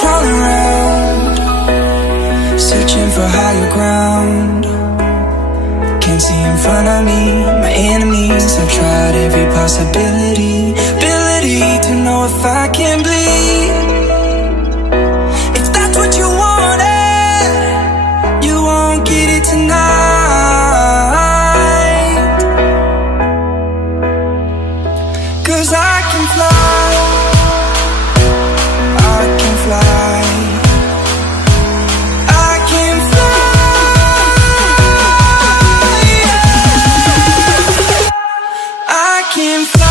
Crawling around, searching for higher ground. Can't see in front of me, my enemies. I've tried every possibility, ability to know if I can bleed. If that's what you wanted, you won't get it tonight. 'Cause I can fly, I can fly, I can fly, yeah. I can fly.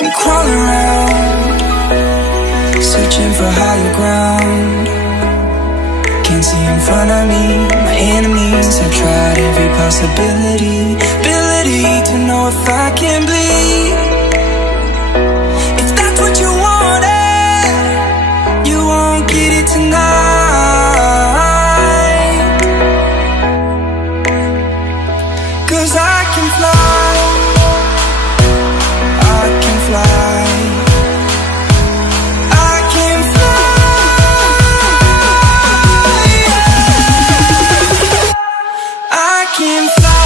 I'm crawling around, searching for higher ground. Can't see in front of me, my enemies. I've tried every possibility, ability to know if I can bleed. If that's what you wanted, you won't get it tonight. 'Cause I can fly, I can fly, I can fly, yeah. I can fly.